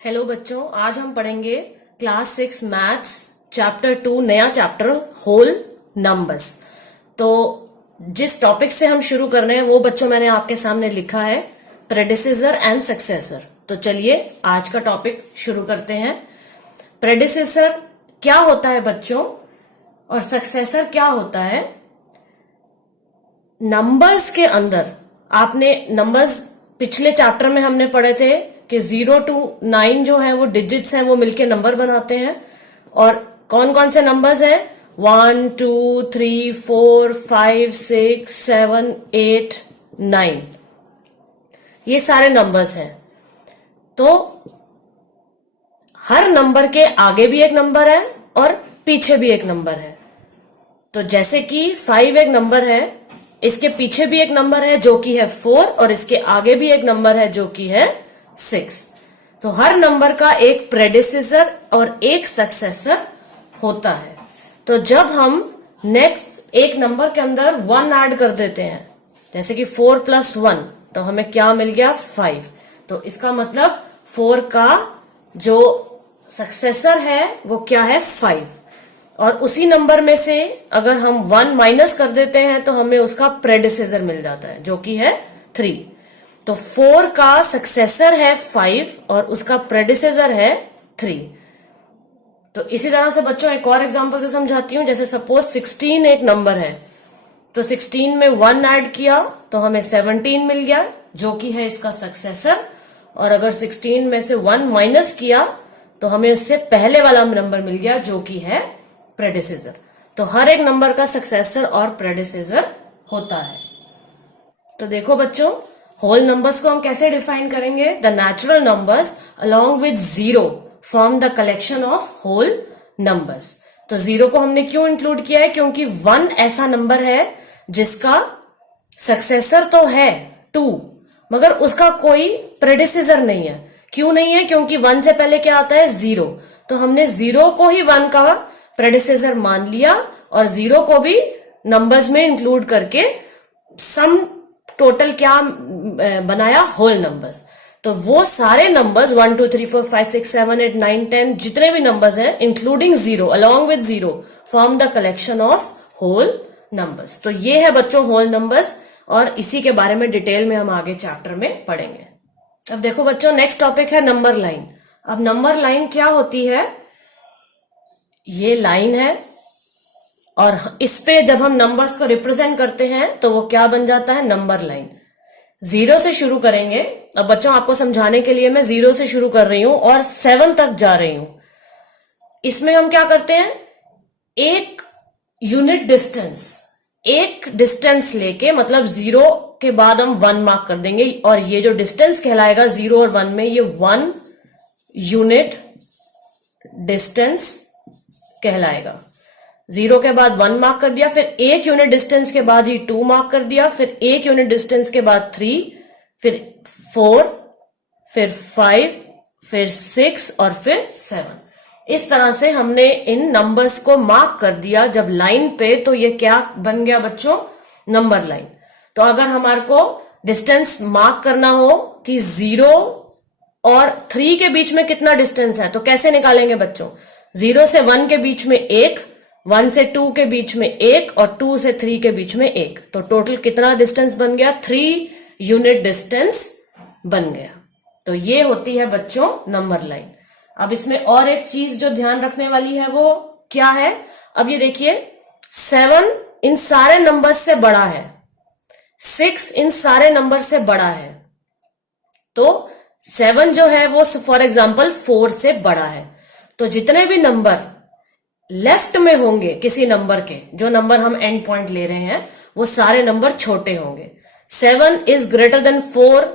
Hello बच्चों, आज हम पढ़ेंगे क्लास 6 मैथ्स चैप्टर 2 नया चैप्टर होल नंबर्स। तो जिस टॉपिक से हम शुरू कर रहे हैं वो बच्चों मैंने आपके सामने लिखा है प्रेडिसेसर एंड सक्सेसर। तो चलिए आज का टॉपिक शुरू करते हैं। प्रेडिसेसर क्या होता है बच्चों और सक्सेसर क्या होता है? नंबर्स के अंदर आपने नंबर्स पिछले चैप्टर में हमने पढ़े थे कि 0 to 9 जो है वो डिजिट्स हैं, वो मिलके नंबर बनाते हैं। और कौन कौन से नंबर्स हैं? 1 2 3 4 5 6 7 8 9, ये सारे नंबर्स हैं। तो हर नंबर के आगे भी एक नंबर है और पीछे भी एक नंबर है। तो जैसे कि 5 एक नंबर है, इसके पीछे भी एक नंबर है जो कि है 4 और इसके आगे भी एक नंबर है जो कि है 6। तो हर नंबर का एक प्रेडिसेसर और एक सक्सेसर होता है। तो जब हम नेक्स्ट एक नंबर के अंदर 1 ऐड कर देते हैं, जैसे कि 4 + 1, तो हमें क्या मिल गया? 5। तो इसका मतलब 4 का जो सक्सेसर है वो क्या है? 5। और उसी नंबर में से अगर हम 1 माइनस कर देते हैं तो हमें उसका प्रेडिसेसर मिल जाता है जो कि है 3। तो 4 का सक्सेसर है 5 और उसका प्रेडिसेसर है 3। तो इसी तरह से बच्चों एक और एग्जांपल से समझाती हूं। जैसे सपोज 16 एक नंबर है, तो 16 में 1 ऐड किया तो हमें 17 मिल गया जो कि है इसका सक्सेसर। और अगर 16 में से 1 माइनस किया तो हमें इससे पहले वाला नंबर मिल गया जो कि है प्रेडिसेसर। तो हर एक नंबर का सक्सेसर और प्रेडिसेसर होता है। तो देखो बच्चों, होल नंबर्स को हम कैसे डिफाइन करेंगे? The natural numbers along with 0 form the collection of whole numbers. तो 0 को हमने क्यों इंक्लूड किया है? क्योंकि 1 ऐसा नंबर है जिसका सक्सेसर तो है 2 मगर उसका कोई प्रेडिसेसर नहीं है। क्यों नहीं है? क्योंकि 1 से पहले क्या आता है? 0। तो हमने 0 को ही 1 का प्रेडिसेसर मान लिया और 0 को भी नंबर्स में इंक्लूड करके सम टोटल क्या बनाया? Whole numbers. तो वो सारे नंबर्स 1 2 3 4 5 6 7 8 9 10 जितने भी नंबर्स हैं including 0 along with 0 form the collection of whole numbers. तो ये है बच्चों होल नंबर्स और इसी के बारे में डिटेल में हम आगे चैप्टर में पढ़ेंगे। अब देखो बच्चों, नेक्स्ट टॉपिक है नंबर लाइन। अब नंबर लाइन क्या होती है? ये लाइन है और इस पे जब हम नंबर्स को रिप्रेजेंट करते हैं तो वो क्या बन जाता है? Number line. 0 से शुरू करेंगे। अब बच्चों आपको समझाने के लिए मैं 0 से शुरू कर रही हूं और 7 तक जा रही हूं। इसमें हम क्या करते हैं? एक यूनिट डिस्टेंस, एक डिस्टेंस लेके, मतलब 0 के बाद हम 1 मार्क कर देंगे और ये जो डिस्टेंस कहलाएगा 0 और 1 में, ये 1 यूनिट डिस्टेंस कहलाएगा। 0 के बाद 1 मार्क कर दिया, फिर 1 यूनिट डिस्टेंस के बाद ही 2 मार्क कर दिया, फिर 1 यूनिट डिस्टेंस के बाद 3, फिर 4, फिर 5, फिर 6 और फिर 7। इस तरह से हमने इन नंबर्स को मार्क कर दिया जब लाइन पे, तो ये क्या बन गया बच्चों? Number line. तो अगर हमारे को डिस्टेंस मार्क करना हो कि 0 और 3 के बीच में कितना डिस्टेंस है, तो कैसे निकालेंगे बच्चों? 0 से 1 के बीच में 1, 1 से 2 के बीच में 1 और 2 से 3 के बीच में 1। तो टोटल कितना डिस्टेंस बन गया? 3 यूनिट डिस्टेंस बन गया। तो ये होती है बच्चों नंबर लाइन। अब इसमें और एक चीज जो ध्यान रखने वाली है वो क्या है? अब ये देखिए, 7 इन सारे नंबर से बड़ा है, 6 इन सारे नंबर से बड़ा है। तो 7 जो है वो फॉर एग्जाम्पल 4 से बड़ा है। तो जितने भी नंबर लेफ्ट में होंगे किसी नंबर के, जो नंबर हम एंड पॉइंट ले रहे हैं, वो सारे नंबर छोटे होंगे। 7 is greater than 4,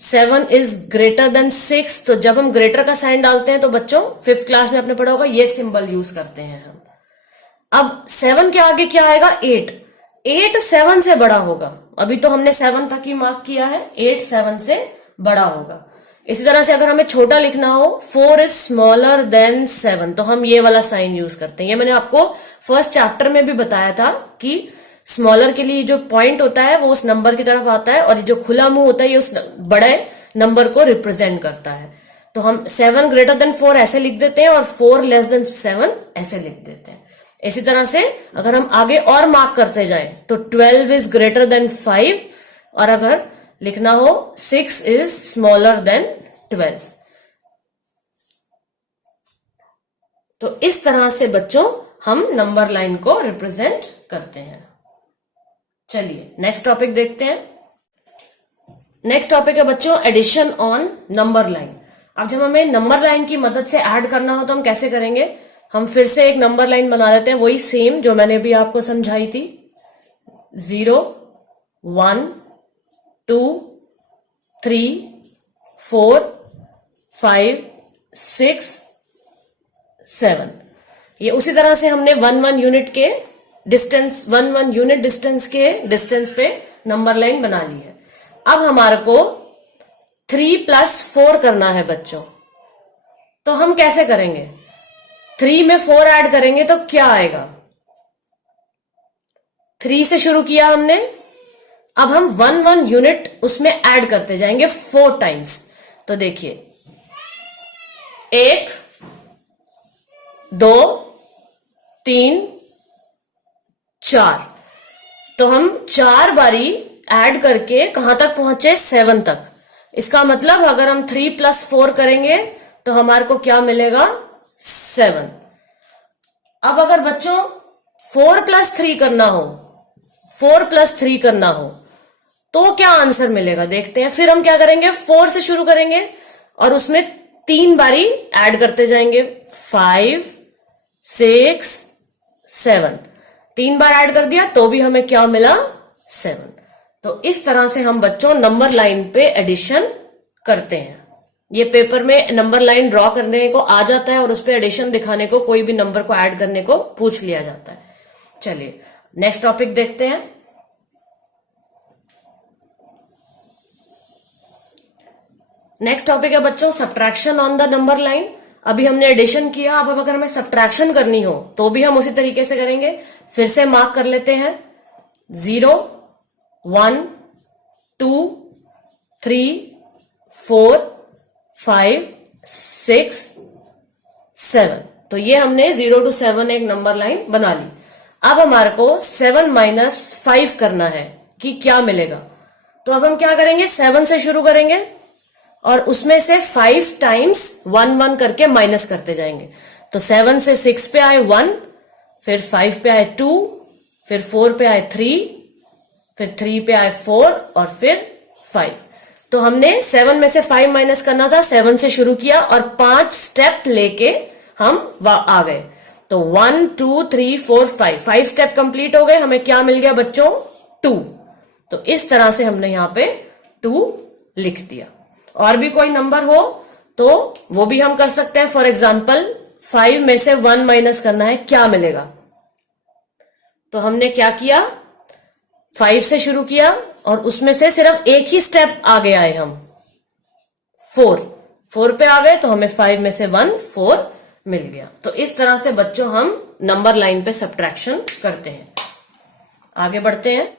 7 is greater than 6। तो जब हम ग्रेटर का साइन डालते हैं तो बच्चों 5th क्लास में आपने पढ़ा होगा, ये सिंबल यूज करते हैं हम। अब 7 के आगे क्या आएगा? 8। 8 7 से बड़ा होगा। अभी तो हमने 7 तक ही मार्क किया है, 8 7 से बड़ा होगा। इसी तरह से अगर हमें छोटा लिखना हो, 4 इज स्मॉलर देन 7, तो हम ये वाला साइन यूज करते हैं। ये मैंने आपको फर्स्ट चैप्टर में भी बताया था कि स्मॉलर के लिए जो पॉइंट होता है वो उस नंबर की तरफ आता है और जो खुला मुंह होता है ये उस बड़े नंबर को रिप्रेजेंट करता है। तो हम 7 ग्रेटर देन 4 ऐसे लिख देते हैं और 4 लेस देन 7 ऐसे लिख देते हैं। इसी तरह से अगर हम आगे और मार्क करते जाएं तो 12 इज ग्रेटर देन 5, और अगर लिखना हो 6 इज स्मॉलर देन 12। तो इस तरह से बच्चों हम नंबर लाइन को रिप्रेजेंट करते हैं। चलिए नेक्स्ट टॉपिक देखते हैं। नेक्स्ट टॉपिक है बच्चों एडिशन ऑन नंबर लाइन। अब जब हमें नंबर लाइन की मदद से ऐड करना हो तो हम कैसे करेंगे? हम फिर से एक नंबर लाइन बना लेते हैं, वही सेम जो मैंने भी आपको समझाई थी। 0 1 2 3 4 5 6 7। ये उसी तरह से हमने 1 यूनिट के डिस्टेंस 1 यूनिट डिस्टेंस पे नंबर लाइन बना ली है। अब हमारे को 3 + 4 करना है बच्चों। तो हम कैसे करेंगे? 3 में 4 ऐड करेंगे तो क्या आएगा? 3 से शुरू किया हमने, अब हम 1 यूनिट उसमें ऐड करते जाएंगे 4 टाइम्स। तो देखिए 1 2 3 4। तो हम 4 बारी ऐड करके कहां तक पहुंचे? 7 तक। इसका मतलब अगर हम 3 + 4 करेंगे तो हमारे को क्या मिलेगा? 7। अब अगर बच्चों 4 + 3 करना हो, 4 + 3 करना हो तो क्या आंसर मिलेगा देखते हैं। फिर हम क्या करेंगे? 4 से शुरू करेंगे और उसमें 3 बारी ऐड करते जाएंगे, 5 6 7। 3 बार ऐड कर दिया तो भी हमें क्या मिला? 7। तो इस तरह से हम बच्चों नंबर लाइन पे एडिशन करते हैं। ये पेपर में नंबर लाइन ड्रॉ करने को आ जाता है और उस पर एडिशन दिखाने को, कोई भी नंबर को ऐड करने को पूछ लिया जाता है। चलिए नेक्स्ट टॉपिक देखते हैं। नेक्स्ट टॉपिक है बच्चों subtraction on the number line. अभी हमने एडिशन किया, अब अगर हमें सब्ट्रैक्शन करनी हो तो भी हम उसी तरीके से करेंगे। फिर से मार्क कर लेते हैं 0 1 2 3 4 5 6 7। तो ये हमने 0 to 7 एक नंबर लाइन बना ली। अब हमारे को 7 - 5 करना है कि क्या मिलेगा। तो अब हम क्या करेंगे? 7 से शुरू करेंगे और उसमें से 5 टाइम्स 1 1 करके माइनस करते जाएंगे। तो 7 से 6 पे आए 1, फिर 5 पे आए 2, फिर 4 पे आए 3, फिर 3 पे आए 4 और फिर 5। तो हमने 7 में से 5 माइनस करना था, 7 से शुरू किया और 5 स्टेप लेके हम आ गए। तो 1 2 3 4 5 स्टेप कंप्लीट हो गए। हमें क्या मिल गया बच्चों? 2। तो इस तरह से हमने यहां पे 2 लिख दिया। और भी कोई नंबर हो तो वो भी हम कर सकते हैं। फॉर एग्जाम्पल 5 में से 1 माइनस करना है, क्या मिलेगा? तो हमने क्या किया? 5 से शुरू किया और उसमें से सिर्फ एक ही स्टेप आगे आए हम, 4 पे आ गए। तो हमें 5 में से 1 4 मिल गया। तो इस तरह से बच्चों हम नंबर लाइन पे सब्ट्रैक्शन करते हैं। आगे बढ़ते हैं।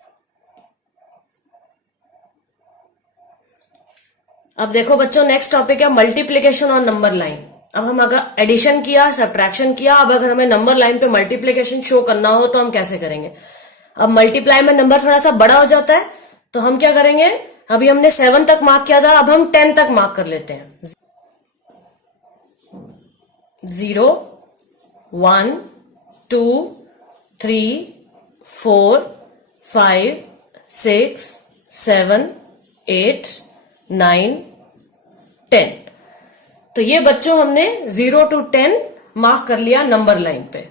अब देखो बच्चों नेक्स्ट टॉपिक है मल्टीप्लीकेशन ऑन नंबर लाइन। अब हम अगर एडिशन किया, सब्ट्रैक्शन किया, अब अगर हमें नंबर लाइन पे मल्टीप्लीकेशन शो करना हो तो हम कैसे करेंगे? अब मल्टीप्लाई में नंबर थोड़ा सा बड़ा हो जाता है तो हम क्या करेंगे? अभी हमने 7 तक मार्क किया था, अब हम 10 तक मार्क कर लेते हैं। 0 1 2 3 4 5 6 7 8 9 10। तो ये बच्चों हमने 0 to 10 मार्क कर लिया नंबर लाइन पे।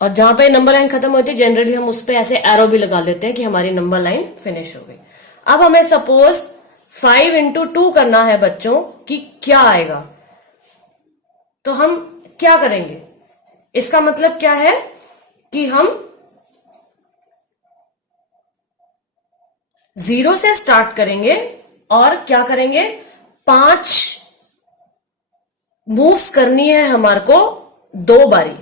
और जहां पे नंबर लाइन खत्म होती है जनरली हम उस पे ऐसे एरो भी लगा देते हैं कि हमारी नंबर लाइन फिनिश हो गई। अब हमें सपोज 5 into 2 करना है बच्चों कि क्या आएगा। तो हम क्या करेंगे? इसका मतलब क्या है कि हम 0 से स्टार्ट करेंगे और क्या करेंगे? 5 मूव्स करनी है हमारे को 2 बारी।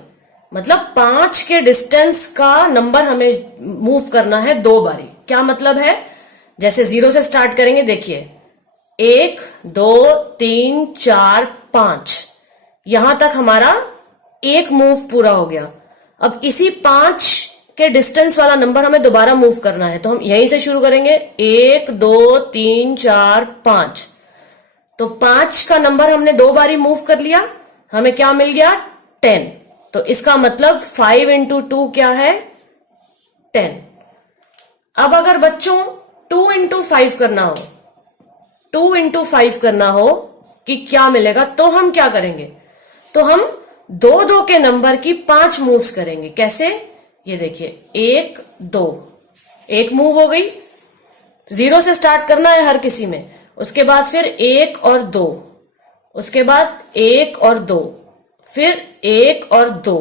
मतलब 5 के डिस्टेंस का नंबर हमें मूव करना है 2 बारी। क्या मतलब है? जैसे 0 से स्टार्ट करेंगे, देखिए 1 2 3 4 5, यहां तक हमारा एक मूव पूरा हो गया। अब इसी 5 के डिस्टेंस वाला नंबर हमें दोबारा मूव करना है, तो हम यहीं से शुरू करेंगे। 1 2 3 4 5, तो 5 का नंबर हमने 2 बारी मूव कर लिया, हमें क्या मिल गया 10। तो इसका मतलब 5 इंटू 2 क्या है 10। अब अगर बच्चों 2 इंटू 5 करना हो, 2 इंटू 5 करना हो कि क्या मिलेगा, तो हम क्या करेंगे, तो हम 2 के नंबर की 5 मूव्स करेंगे। कैसे, ये देखिए 1 2, एक मूव हो गई, 0 से स्टार्ट करना है हर किसी में। उसके बाद फिर 1 और 2, उसके बाद 1 और 2, फिर 1 और 2,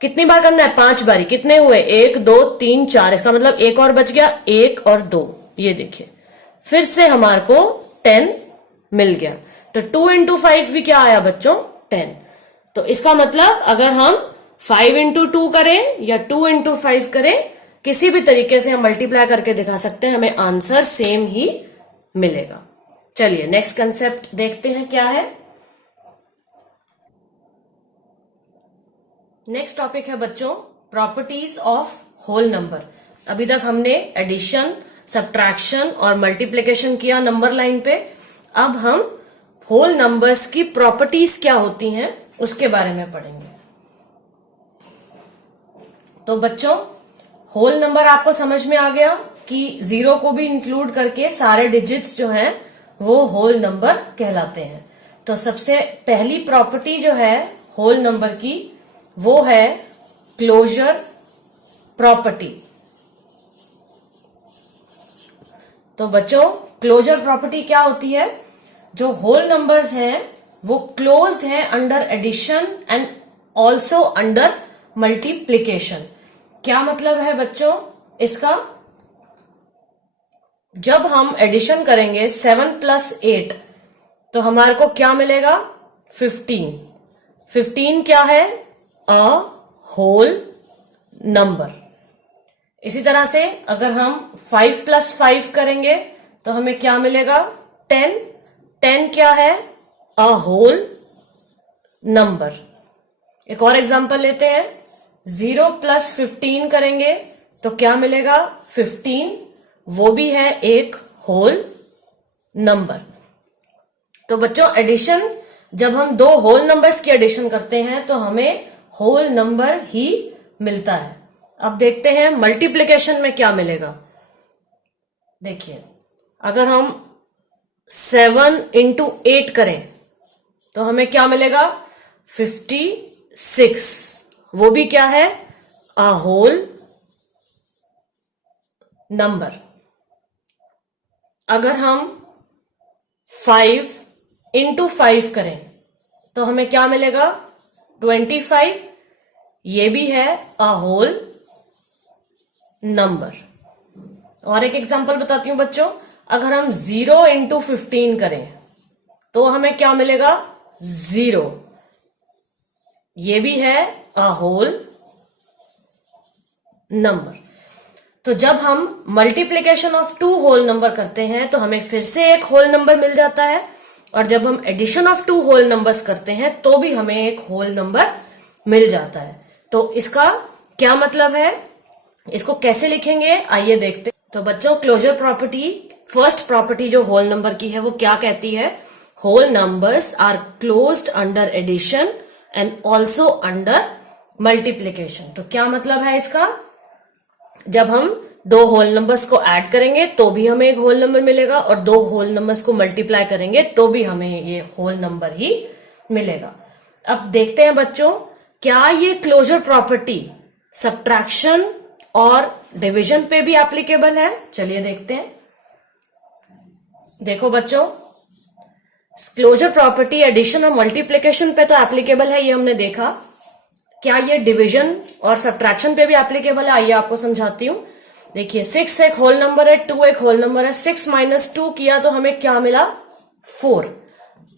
कितनी बार करना है 5 बारी। कितने हुए 1 2 3 4, इसका मतलब एक और बच गया 1 और 2। ये देखिए फिर से हमारे को 10 मिल गया। तो 2 इंटू 5 भी क्या आया बच्चों 10। तो इसका मतलब अगर हम 5 इंटू 2 करें या 2 इंटू 5 करें, किसी भी तरीके से हम मल्टीप्लाई करके दिखा सकते हैं, हमें आंसर सेम ही मिलेगा। चलिए नेक्स्ट कंसेप्ट देखते हैं क्या है। नेक्स्ट टॉपिक है बच्चों प्रॉपर्टीज ऑफ होल नंबर। अभी तक हमने एडिशन, सब्ट्रैक्शन और मल्टीप्लिकेशन किया नंबर लाइन पे। अब हम होल नंबर्स की प्रॉपर्टीज क्या होती हैं उसके बारे में पढ़ेंगे। तो बच्चों होल नंबर आपको समझ में आ गया कि 0 को भी इंक्लूड करके सारे डिजिट्स जो हैं वो होल नंबर कहलाते हैं। तो सबसे पहली प्रॉपर्टी जो है होल नंबर की वो है क्लोजर प्रॉपर्टी। तो बच्चों क्लोजर प्रॉपर्टी क्या होती है, जो होल नंबर्स हैं वो क्लोज्ड हैं under addition and also under multiplication. क्या मतलब है बच्चों इसका, जब हम एडिशन करेंगे 7 + 8 तो हमारे को क्या मिलेगा 15। 15 क्या है अ होल नंबर। इसी तरह से अगर हम 5 + 5 करेंगे तो हमें क्या मिलेगा 10। 10 क्या है अ होल नंबर। एक और एग्जांपल लेते हैं, 0 + 15 करेंगे तो क्या मिलेगा 15, वो भी है एक होल नंबर। तो बच्चों एडिशन, जब हम 2 होल नंबर्स की एडिशन करते हैं तो हमें होल नंबर ही मिलता है। अब देखते हैं मल्टीप्लिकेशन में क्या मिलेगा। देखिए अगर हम 7 × 8 करें तो हमें क्या मिलेगा 56, वो भी क्या है अ होल नंबर। अगर हम 5 × 5 करें तो हमें क्या मिलेगा 25, ये भी है अ होल नंबर। और एक एग्जांपल बताती हूं बच्चों, अगर हम 0 × 15 करें तो हमें क्या मिलेगा 0, ये भी है अ होल नंबर। तो जब हम मल्टीप्लिकेशन ऑफ 2 होल नंबर करते हैं तो हमें फिर से एक होल नंबर मिल जाता है, और जब हम एडिशन ऑफ 2 होल नंबर्स करते हैं तो भी हमें एक होल नंबर मिल जाता है। तो इसका क्या मतलब है, इसको कैसे लिखेंगे आइए देखते। तो बच्चों क्लोजर प्रॉपर्टी, फर्स्ट प्रॉपर्टी जो होल नंबर की है वो क्या कहती है, whole numbers are closed under addition and also under multiplication. तो क्या मतलब है इसका, जब हम 2 होल नंबर्स को ऐड करेंगे तो भी हमें एक होल नंबर मिलेगा, और 2 होल नंबर्स को मल्टीप्लाई करेंगे तो भी हमें ये होल नंबर ही मिलेगा। अब देखते हैं बच्चों क्या ये क्लोजर प्रॉपर्टी सब्ट्रैक्शन और डिवीजन पे भी एप्लीकेबल है। चलिए देखते हैं। देखो बच्चों क्लोजर प्रॉपर्टी एडिशन और मल्टीप्लिकेशन पे तो एप्लीकेबल है, ये हमने देखा। क्या ये डिवीजन और सब्ट्रैक्शन पे भी एप्लीकेबल है, आइए आपको समझाती हूं। देखिए 6 एक होल नंबर है, 2 एक होल नंबर है। 6 - 2 किया तो हमें क्या मिला 4।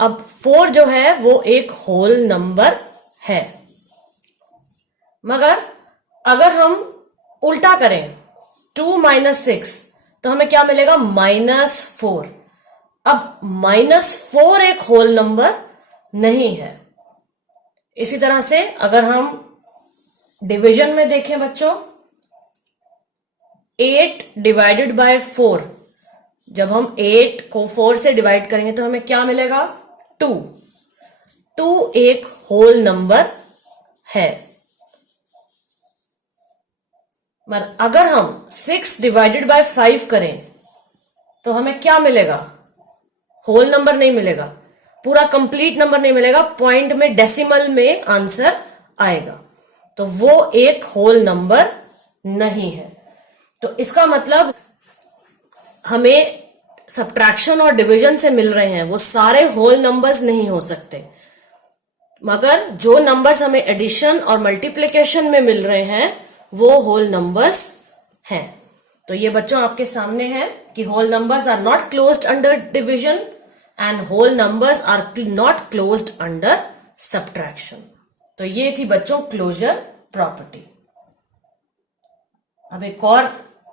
अब 4 जो है वो एक होल नंबर है, मगर अगर हम उल्टा करें 2 - 6 तो हमें क्या मिलेगा -4। अब -4 एक होल नंबर नहीं है। इसी तरह से अगर हम डिवीजन में देखें बच्चों, 8 डिवाइडेड बाय 4, जब हम 8 को 4 से डिवाइड करेंगे तो हमें क्या मिलेगा? 2। 2 एक होल नंबर है। मगर अगर हम 6 डिवाइडेड बाय 5 करें तो हमें क्या मिलेगा? होल नंबर नहीं मिलेगा, पूरा कंप्लीट नंबर नहीं मिलेगा, पॉइंट में, डेसिमल में आंसर आएगा, तो वो एक होल नंबर नहीं है। तो इसका मतलब हमें सब्ट्रैक्शन और डिवीजन से मिल रहे हैं वो सारे होल नंबर्स नहीं हो सकते, मगर जो नंबर्स हमें एडिशन और मल्टीप्लिकेशन में मिल रहे हैं वो होल नंबर्स हैं। तो ये बच्चों आपके सामने है कि whole numbers are not closed under division and whole numbers are not closed under subtraction. तो ये थी बच्चों क्लोजर प्रॉपर्टी। अब एक और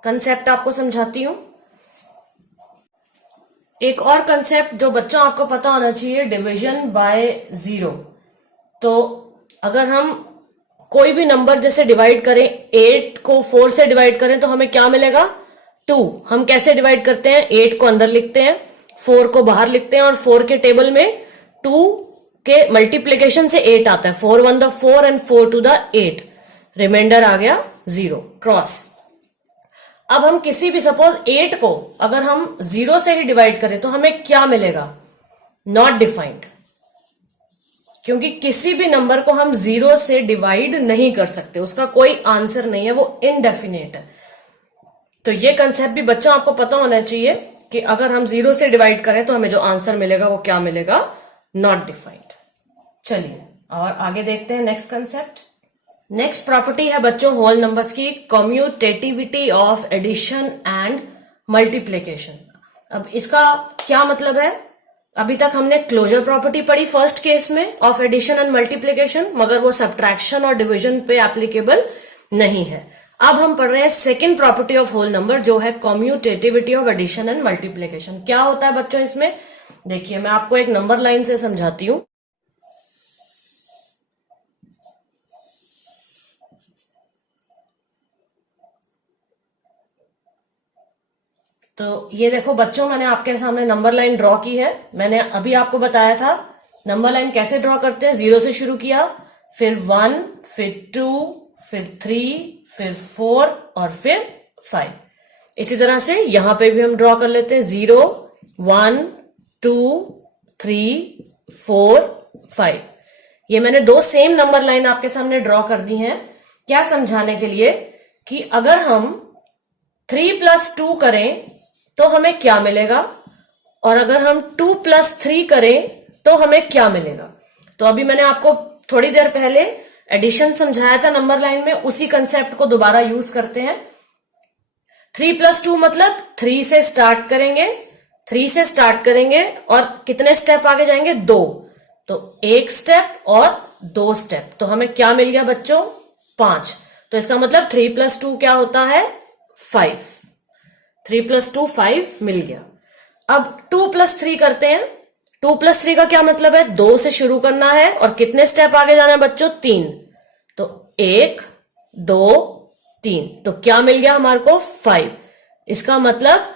कंसेप्ट आपको समझाती हूं। एक और कंसेप्ट जो बच्चों आपको पता होना चाहिए, डिवीजन बाय 0। तो अगर हम कोई भी नंबर जैसे डिवाइड करें, 8 को 4 से डिवाइड करें तो हमें क्या मिलेगा? 2। हम कैसे डिवाइड करते हैं? 8 को अंदर लिखते हैं, 4 को बाहर लिखते हैं, और 4 के टेबल में 2 के मल्टीप्लीकेशन से 8 आता है। 4 1 द 4 एंड 4 2 द 8, रिमाइंडर आ गया 0, क्रॉस। अब हम किसी भी, सपोज 8 को अगर हम 0 से ही डिवाइड करें तो हमें क्या मिलेगा? नॉट डिफाइंड, क्योंकि किसी भी नंबर को हम 0 से डिवाइड नहीं कर सकते, उसका कोई आंसर नहीं है, वो इनडेफिनेट है। तो ये कंसेप्ट भी बच्चों आपको पता होना चाहिए कि अगर हम 0 से डिवाइड करें तो हमें जो आंसर मिलेगा वो क्या मिलेगा? Not defined. चलिए और आगे देखते हैं नेक्स्ट कंसेप्ट। नेक्स्ट प्रॉपर्टी है बच्चों होल नंबर्स की, commutativity of addition and multiplication. अब इसका क्या मतलब है? अभी तक हमने क्लोजर प्रॉपर्टी पढ़ी फर्स्ट केस में ऑफ एडिशन एंड मल्टीप्लीकेशन, मगर वो सब्ट्रैक्शन और डिवीजन पे एप्लीकेबल नहीं है। अब हम पढ़ रहे हैं second property of whole number, जो है commutativity of addition and multiplication. क्या होता है बच्चों इसमें? देखिए मैं आपको एक नंबर लाइन से समझाती हूं। तो ये देखो बच्चों, मैंने आपके सामने नंबर लाइन ड्रॉ की है। मैंने अभी आपको बताया था नंबर लाइन कैसे ड्रॉ करते हैं। 0 से शुरू किया, फिर 1, फिर 2, फिर 3, फिर 4 और फिर 5। इसी तरह से यहां पे भी हम ड्रॉ कर लेते हैं, 0 1 2 3 4 5। ये मैंने 2 सेम नंबर लाइन आपके सामने ड्रॉ कर दी हैं। क्या समझाने के लिए कि अगर हम 3 + 2 करें तो हमें क्या मिलेगा, और अगर हम 2 + 3 करें तो हमें क्या मिलेगा। तो अभी मैंने आपको थोड़ी देर पहले एडिशन समझाया था नंबर लाइन में, उसी कंसेप्ट को दोबारा यूज करते हैं। 3 + 2 मतलब 3 से स्टार्ट करेंगे, 3 से स्टार्ट करेंगे और कितने स्टेप आगे जाएंगे? 2। तो 1 स्टेप और 2 स्टेप, तो हमें क्या मिल गया बच्चों? 5। तो इसका मतलब 3 + 2 क्या होता है? 5। 3 + 2 5 मिल गया। अब 2 + 3 करते हैं। 2 + 3 का क्या मतलब है? 2 से शुरू करना है और कितने स्टेप आगे जाना है बच्चों? 3। तो 1 2 3, तो क्या मिल गया हमारे को? 5। इसका मतलब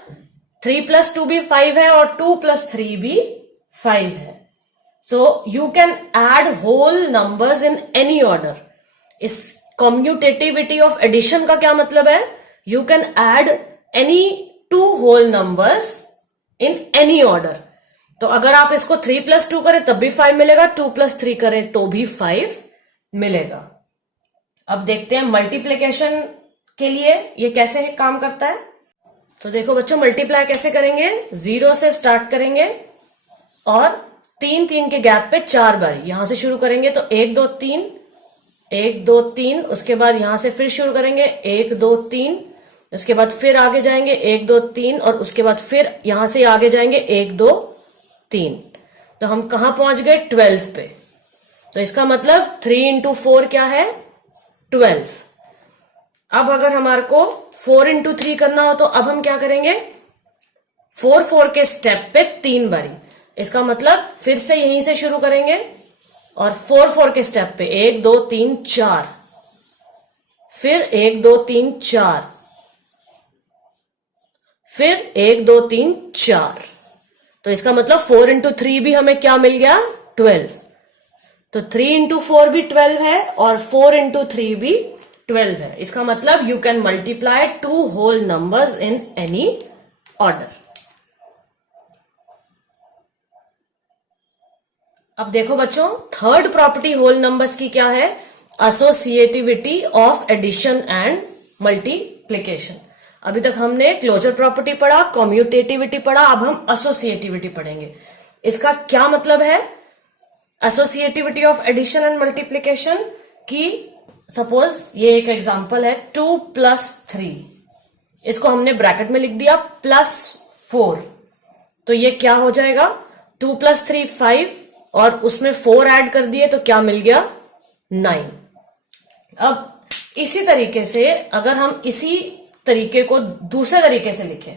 3 + 2 भी 5 है और 2 + 3 भी 5 है। So you can add whole numbers in any order. इस कम्यूटेटिविटी ऑफ एडिशन का क्या मतलब है? You can add any 2 whole numbers in any order. तो अगर आप इसको 3 + 2 करें तब भी 5 मिलेगा, 2 + 3 करें तो भी 5 मिलेगा। अब देखते हैं मल्टीप्लिकेशन के लिए ये कैसे काम करता है। तो देखो बच्चों, मल्टीप्लाई कैसे करेंगे? 0 से स्टार्ट करेंगे और 3 3 के गैप पे 4 बार यहां से शुरू करेंगे। तो 1 2 3 1 2 3, उसके बाद यहां से फिर शुरू करेंगे 1 2 3, उसके बाद फिर आगे जाएंगे 1 2 3 और उसके बाद फिर यहां से आगे जाएंगे 1 2 3। तो हम कहां पहुंच गए? 12 पे। तो इसका मतलब 3 × 4 क्या है? 12। अब अगर हमारे को 4 × 3 करना हो तो अब हम क्या करेंगे? 4 के स्टेप पे 3 बारी। इसका मतलब फिर से यहीं से शुरू करेंगे और 4 के स्टेप पे 1 2 3 4, फिर 1 2 3 4, फिर 1 2 3 4। तो इसका मतलब 4 इंटू 3 भी हमें क्या मिल गया? 12। तो 3 इंटू 4 भी 12 है और 4 इंटू 3 भी 12 है। इसका मतलब you can multiply 2 whole numbers in any order. अब देखो बच्चों, थर्ड प्रॉपर्टी होल नंबर्स की क्या है? Associativity of addition and multiplication. अभी तक हमने क्लोजर प्रॉपर्टी पढ़ा, कम्यूटेटिविटी पढ़ा, अब हम एसोसिएटिविटी पढ़ेंगे। इसका क्या मतलब है? Associativity of addition and multiplication की सपोज ये एक एग्जांपल है 2 प्लस 3, इसको हमने ब्रैकेट में लिख दिया प्लस 4, तो ये क्या हो जाएगा? 2 प्लस 3 5 और उसमें 4 ऐड कर दिए तो क्या मिल गया? 9। अब इसी तरीके से अगर हम इसी तरीके को दूसरे तरीके से लिखें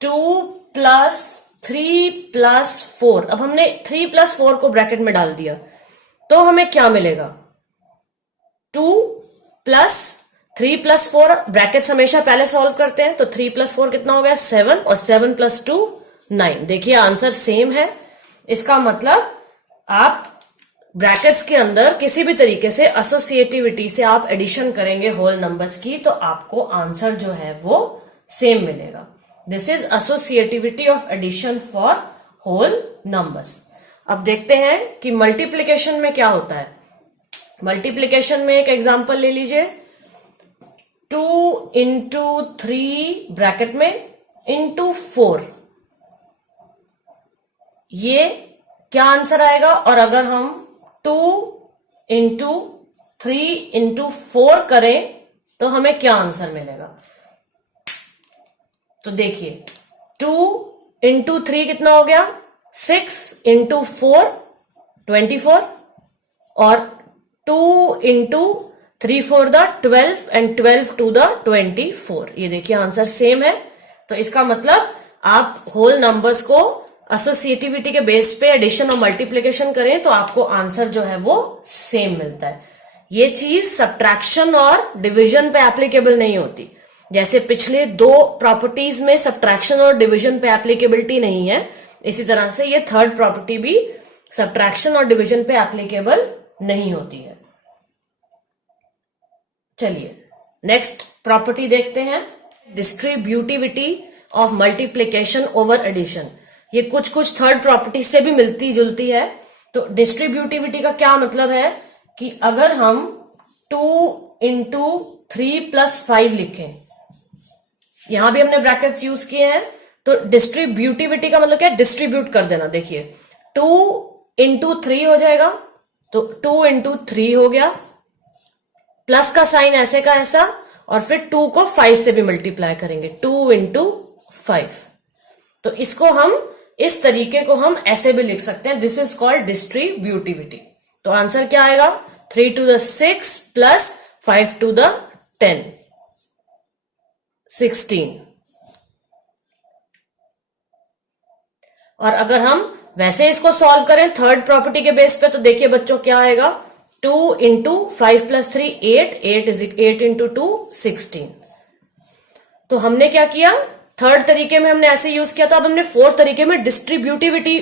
2 प्लस 3 प्लस 4, अब हमने 3 प्लस 4 को ब्रैकेट में डाल दिया तो हमें क्या मिलेगा? 2 प्लस 3 प्लस 4, ब्रैकेट्स हमेशा पहले सॉल्व करते हैं, तो 3 प्लस 4 कितना हो गया? 7 और 7 प्लस 2 9। देखिए आंसर सेम है। इसका मतलब आप ब्रैकेट्स के अंदर किसी भी तरीके से एसोसिएटिविटी से आप एडिशन करेंगे होल नंबर्स की तो आपको आंसर जो है वो सेम मिलेगा। This is associativity of addition for whole numbers. अब देखते हैं कि मल्टीप्लिकेशन में क्या होता है। मल्टीप्लिकेशन में एक एग्जांपल ले लीजिए, 2 इंटू 3 ब्रैकेट में इंटू 4, ये क्या आंसर आएगा? और अगर हम 2 इंटू 3 इंटू 4 करें तो हमें क्या आंसर मिलेगा? तो देखिए 2 इंटू 3 कितना हो गया? 6 इंटू 4 24 और 2 into 3 4 the 12 and 12 to the 24। ये देखिए आंसर सेम है। तो इसका मतलब आप होल नंबर्स को एसोसिएटिविटी के बेस पे एडिशन और मल्टीप्लिकेशन करें तो आपको आंसर जो है वो सेम मिलता है। ये चीज सब्ट्रैक्शन और डिवीजन पे एप्लीकेबल नहीं होती। जैसे पिछले 2 प्रॉपर्टीज में सब्ट्रैक्शन और डिवीजन पे एप्लीकेबिलिटी नहीं है, इसी तरह से ये थर्ड प्रॉपर्टी भी सब्ट्रैक्शन और डिवीजन पे एप्लीकेबल नहीं होती है। चलिए नेक्स्ट प्रॉपर्टी देखते हैं, distributivity of multiplication over addition. ये कुछ थर्ड प्रॉपर्टी से भी मिलती जुलती है। तो डिस्ट्रीब्यूटिविटी का क्या मतलब है कि अगर हम 2 इंटू 3 प्लस 5 लिखें, यहां भी हमने ब्रैकेट्स यूज किए हैं, तो डिस्ट्रीब्यूटिविटी का मतलब क्या है? डिस्ट्रीब्यूट कर देना। देखिए 2 इंटू 3 हो जाएगा, तो 2 इंटू 3 हो गया, प्लस का साइन ऐसे का ऐसा, और फिर 2 को 5 से भी मल्टीप्लाई करेंगे, 2 इंटू 5। तो इसको हम इस तरीके को हम ऐसे भी लिख सकते हैं, दिस इज कॉल्ड डिस्ट्रीब्यूटिविटी। तो आंसर क्या आएगा? 3 to the 6 plus 5 to the 10 16। और अगर हम वैसे इसको सॉल्व करें थर्ड प्रॉपर्टी के बेस पे तो देखिए बच्चों क्या आएगा? 2 इंटू 5 प्लस 3 8 इंटू 2 16। तो हमने क्या किया? थर्ड तरीके में हमने ऐसे यूज किया था, अब हमने फोर्थ तरीके में डिस्ट्रीब्यूटिविटी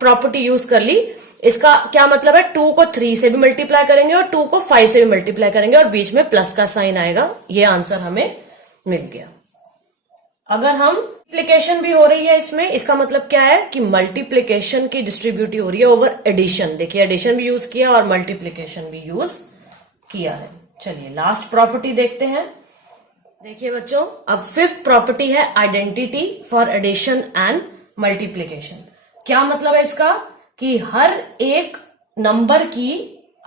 प्रॉपर्टी यूज कर ली। इसका क्या मतलब है? 2 को 3 से भी मल्टीप्लाई करेंगे और 2 को 5 से भी मल्टीप्लाई करेंगे और बीच में प्लस का साइन आएगा। ये आंसर हमें मिल गया। अगर हम मल्टीप्लिकेशन भी हो रही है इसमें, इसका मतलब क्या है कि मल्टीप्लिकेशन की डिस्ट्रीब्यूटिव हो रही है ओवर एडिशन। देखिए एडिशन भी यूज किया और मल्टीप्लिकेशन भी यूज किया है। चलिए लास्ट प्रॉपर्टी देखते हैं। देखिए बच्चों, अब फिफ्थ प्रॉपर्टी है identity for addition and multiplication. क्या मतलब है इसका? कि हर एक नंबर की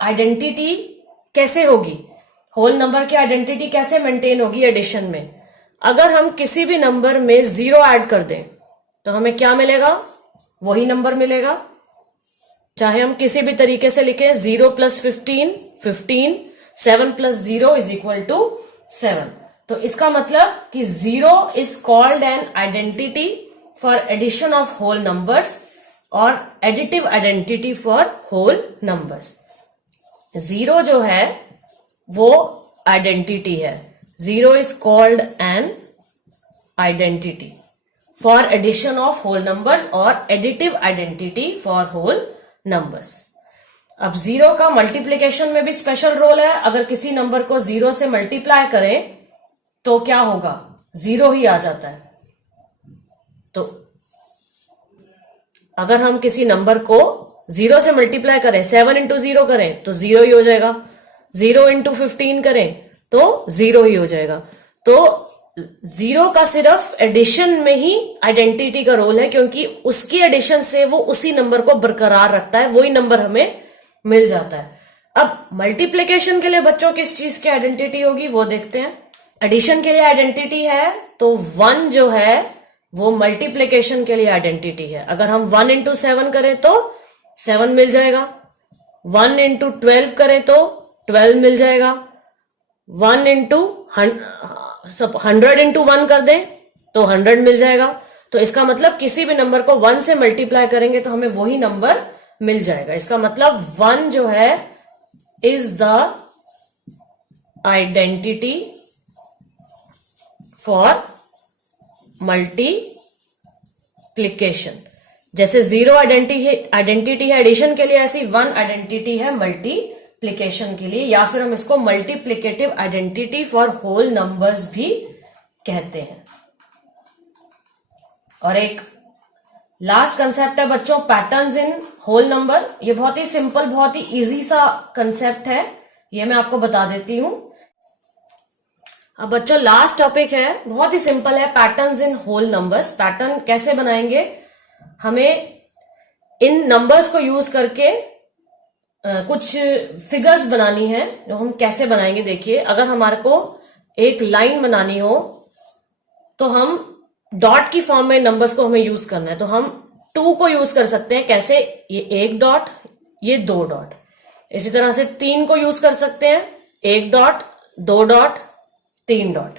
आइडेंटिटी कैसे होगी, होल नंबर की आइडेंटिटी कैसे मेंटेन होगी एडिशन में। अगर हम किसी भी नंबर में 0 ऐड कर दें तो हमें क्या मिलेगा? वही नंबर मिलेगा, चाहे हम किसी भी तरीके से लिखें। 0 plus 15 15, 7 plus 0 is equal to 7। तो इसका मतलब कि 0 is called an identity for addition of whole numbers और additive identity for whole numbers. 0 जो है वो आइडेंटिटी है। 0 is called an identity for addition of whole numbers और additive identity for whole numbers. अब 0 का मल्टीप्लीकेशन में भी स्पेशल रोल है। अगर किसी नंबर को 0 से मल्टीप्लाई करें तो क्या होगा, 0 ही आ जाता है। तो अगर हम किसी नंबर को 0 से मल्टीप्लाई करें, 7 इंटू 0 करें तो 0 ही हो जाएगा। 0 इंटू 15 करें तो 0 ही हो जाएगा। तो 0 का सिर्फ एडिशन में ही आइडेंटिटी का रोल है, क्योंकि उसकी एडिशन से वो उसी नंबर को बरकरार रखता है, वही नंबर हमें मिल जाता है। अब मल्टीप्लीकेशन के लिए बच्चों किस चीज की आइडेंटिटी होगी वो देखते हैं। एडिशन के लिए आइडेंटिटी है तो 1 जो है वो मल्टीप्लीकेशन के लिए आइडेंटिटी है। अगर हम 1 इंटू 7 करें तो 7 मिल जाएगा। 1 इंटू 12 करें तो 12 मिल जाएगा। 1 इंटू 100 इंटू 1 कर दें तो 100 मिल जाएगा। तो इसका मतलब किसी भी नंबर को 1 से मल्टीप्लाई करेंगे तो हमें वही नंबर मिल जाएगा। इसका मतलब 1 जो है is the identity for multiplication. जैसे 0 आइडेंटिटी है एडिशन के लिए, ऐसी 1 आइडेंटिटी है मल्टीप्लीकेशन के लिए, या फिर हम इसको multiplicative identity for whole numbers भी कहते हैं। और एक लास्ट कंसेप्ट है बच्चों, पैटर्न्स इन होल नंबर। ये बहुत ही सिंपल, बहुत ही इजी सा कंसेप्ट है, ये मैं आपको बता देती हूं। अब बच्चों लास्ट टॉपिक है, बहुत ही सिंपल है, patterns in whole numbers. Pattern कैसे बनाएंगे, हमें इन नंबर्स को यूज करके कुछ फिगर्स बनानी है, जो हम कैसे बनाएंगे देखिए। अगर हमारे को एक लाइन बनानी हो तो हम डॉट की फॉर्म में नंबर्स को हमें यूज करना है, तो हम 2 को यूज कर सकते हैं। कैसे, ये 1 डॉट, ये 2 डॉट। इसी तरह से 3 को यूज कर सकते हैं, 1 डॉट, 2 डॉट, 3 डॉट।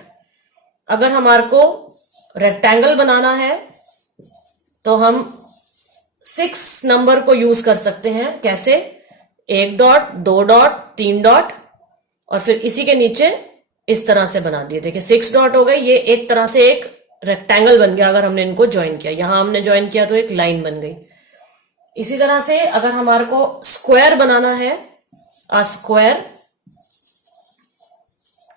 अगर हमारे को रेक्टेंगल बनाना है तो हम 6 नंबर को यूज कर सकते हैं। कैसे, 1 डॉट, 2 डॉट, 3 डॉट, और फिर इसी के नीचे इस तरह से बना दिए। देखिए 6 डॉट हो गए, ये एक तरह से एक रेक्टेंगल बन गया। अगर हमने इनको ज्वाइन किया, यहां हमने ज्वाइन किया तो एक लाइन बन गई। इसी तरह से अगर हमारे को स्क्वायर बनाना है, अ स्क्वायर,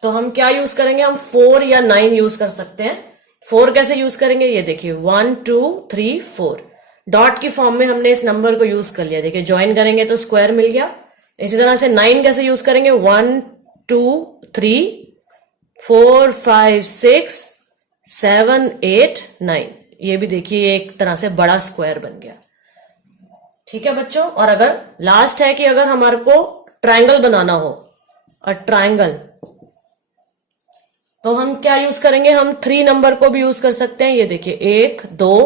तो हम क्या यूज करेंगे, हम 4 या 9 यूज कर सकते हैं। 4 कैसे यूज करेंगे, ये देखिए 1 2 3 4 डॉट की फॉर्म में हमने इस नंबर को यूज कर लिया। देखिए ज्वाइन करेंगे तो स्क्वायर मिल गया। इसी तरह से 9 कैसे यूज करेंगे, 1 2 3 4 5 6 7 8 9, ये भी देखिए एक तरह से बड़ा स्क्वायर बन गया। ठीक है बच्चों। और अगर लास्ट है कि अगर हमारे को ट्रायंगल बनाना हो, और ट्रायंगल, तो हम क्या यूज करेंगे, हम 3 नंबर को भी यूज कर सकते हैं। ये देखिए 1 2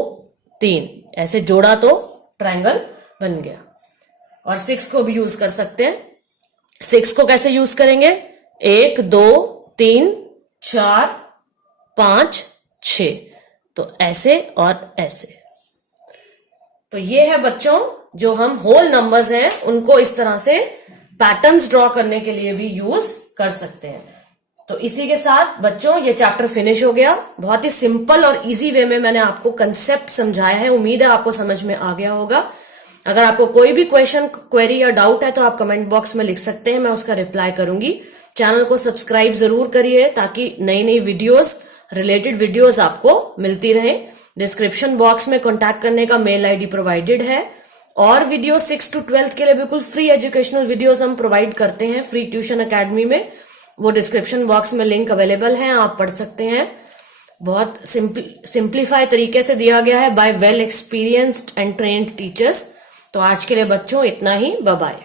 3 ऐसे जोड़ा तो ट्रायंगल बन गया। और 6 को भी यूज कर सकते हैं। 6 को कैसे यूज करेंगे, 1 2 3 4 5 6, तो ऐसे और ऐसे। तो ये है बच्चों, जो हम होल नंबर्स हैं उनको इस तरह से पैटर्न्स ड्रॉ करने के लिए भी यूज कर सकते हैं। तो इसी के साथ बच्चों ये चैप्टर फिनिश हो गया। बहुत ही सिंपल और इजी वे में मैंने आपको कंसेप्ट समझाया है। उम्मीद है आपको समझ में आ गया होगा। अगर आपको कोई भी क्वेश्चन, क्वेरी या डाउट है तो आप कमेंट बॉक्स में लिख सकते हैं, मैं उसका रिप्लाई करूंगी। चैनल को सब्सक्राइब जरूर करिए ताकि नई नई वीडियोस, रिलेटेड वीडियोस आपको मिलती रहे। डिस्क्रिप्शन बॉक्स में कॉन्टैक्ट करने का मेल आईडी प्रोवाइडेड है। और वीडियो 6 to 12 के लिए बिल्कुल फ्री एजुकेशनल वीडियोस हम प्रोवाइड करते हैं फ्री ट्यूशन अकेडमी में। वो डिस्क्रिप्शन बॉक्स में लिंक अवेलेबल है, आप पढ़ सकते हैं। बहुत सिंप्लीफाई तरीके से दिया गया है by well experienced and trained teachers. तो आज के लिए बच्चों इतना ही, बाय बाय।